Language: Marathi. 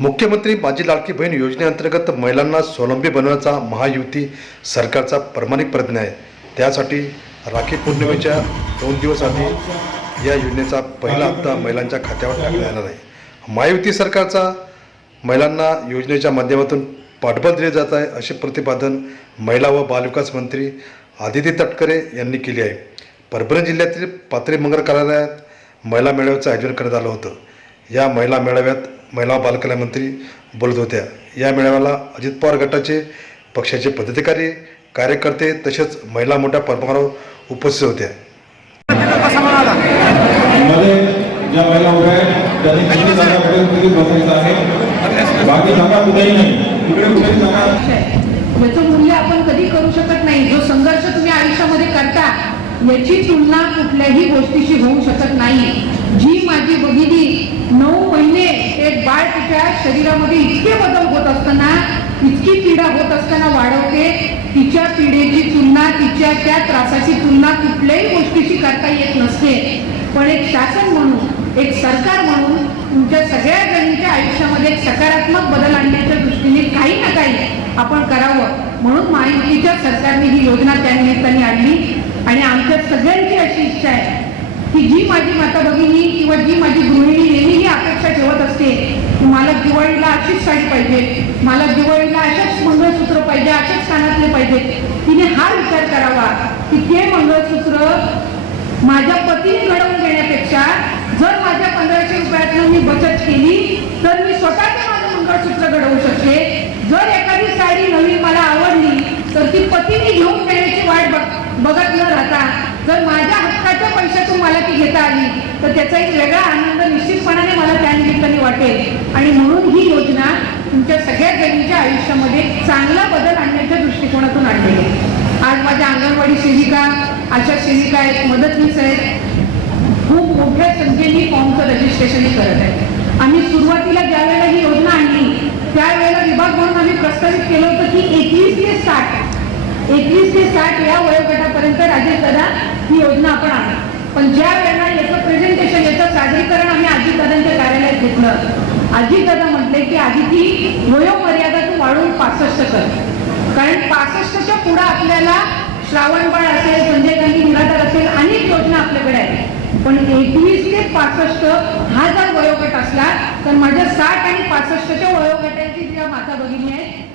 मुख्यमंत्री माझी लाडकी बहीण योजनेअंतर्गत महिलांना स्वावलंबी बनवण्याचा महायुती सरकारचा प्रामाणिक प्रयत्न आहे. त्यासाठी राखी पौर्णिमेच्या दोन दिवस आधी या योजनेचा पहिला हप्ता महिलांच्या खात्यावर टाकला येणार आहे. महायुती सरकारचा महिलांना योजनेच्या माध्यमातून पाठबळ दिले जात आहे असे प्रतिपादन महिला व बालविकास मंत्री आदिती तटकरे यांनी केले आहे. परभणी जिल्ह्यातील पाथरी मंगल कार्यालयात महिला मेळाव्याचं आयोजन करण्यात आलं होतं. या महिला मेळाव्यात महिला व बालकल्याण मंत्री बोलत होत्या. या मेळाव्याला अजित पवार गटाचे पक्षाचे पदाधिकारी कार्यकर्ते तसेच महिला मोठ्या प्रमाणावर उपस्थित होत्या. मध्ये ज्या महिला उभ्या आहेत त्यांनी किती जागापर्यंत किती बसायचं आहे. बाकी जागा कुठेही नाही. इकडे कुठेही जागा याचं मूल्य आपण कधी करू शकत नाही. जो संघर्ष तुम्ही आयुष्यामध्ये करता याची तुलना कुठल्याही गोष्टीशी होऊ शकत नाही. जी माझी भगिनी नऊ महिने एक बाळ तिच्या शरीरामध्ये इतके बदल होत असताना इतकी पीडा होत असताना वाढवते तिच्या पीडेची तुलना तिच्या त्या त्रासाची तुलना कुठल्याही गोष्टीशी करता येत नसते. पण एक शासन म्हणून एक सरकार म्हणून तुमच्या सगळ्या जणींच्या आयुष्यामध्ये एक सकारात्मक बदल आणण्याच्या दृष्टीने काही ना काही आपण करावं. म्हणून माहितीच्या सरकारने ही योजना त्या निमित्ताने आणली. आणि आमच्या सगळ्यांची अशी इच्छा आहे की जी माझी माता भगिनी किंवा जी माझी गृहिणी नेहमी ही अपेक्षा ठेवत असते की मला दिवाळीला अशीच साडी पाहिजे मला दिवाळीला अशाच मंगळसूत्र पाहिजे अशाच कानातले पाहिजे. तिने हा विचार करावा की ते मंगळसूत्र माझ्या पतीने घडवून देण्यापेक्षा जर माझ्या पंधराशे रुपयातनं मी बचत केली तर मी स्वतःचे माझं मंगळसूत्र घडवू शकते. जर एखादी साडी नवीन मला आवडली तर ती पतीने घेऊन देण्याची वाट बघ- बघत न राहता जर माझ्या हक्काच्या पैशातून मला ती घेता आली तर त्याचा एक वेगळा आनंद निश्चितपणाने मला त्यानिमित्ताने वाटेल. आणि म्हणून ही योजना तुमच्या सगळ्या जणींच्या आयुष्यामध्ये चांगला बदल आणण्याच्या दृष्टिकोनातून आणलेली आहे. आज माझ्या अंगणवाडी सेविका आशा सेविका आहेत मदतनीस आहेत. खूप मोठ्या संख्येने फॉर्मचं रजिस्ट्रेशन करत आहे आम्ही सुरुवातीला ज्या वेळेला ही योजना आणली त्यावेळेला विभाग म्हणून आम्ही प्रस्तावित केलं होतं की एकवीस ते साठ एकवीस ते साठ या वयोगटापर्यंत राजेश दादा ही योजना आपण आहे. पण ज्या वेळेला याचं प्रेझेंटेशन याचं सादरीकरण आम्ही अजितदादांच्या कार्यालयात घेतलं अजितदादा म्हटले की आधी ती वयोमर्यादा तू वाढवून पासष्ट कर. कारण पासष्टच्या पुढं आपल्याला श्रावणबाळ असेल संजय गांधी निराधार असेल अनेक योजना आपल्याकडे आहेत. पण एकवीस ते पासष्ट हा जर वयोगट असला तर माझ्या साठ आणि पासष्टच्या वयोगटांची ज्या माता भगिनी आहेत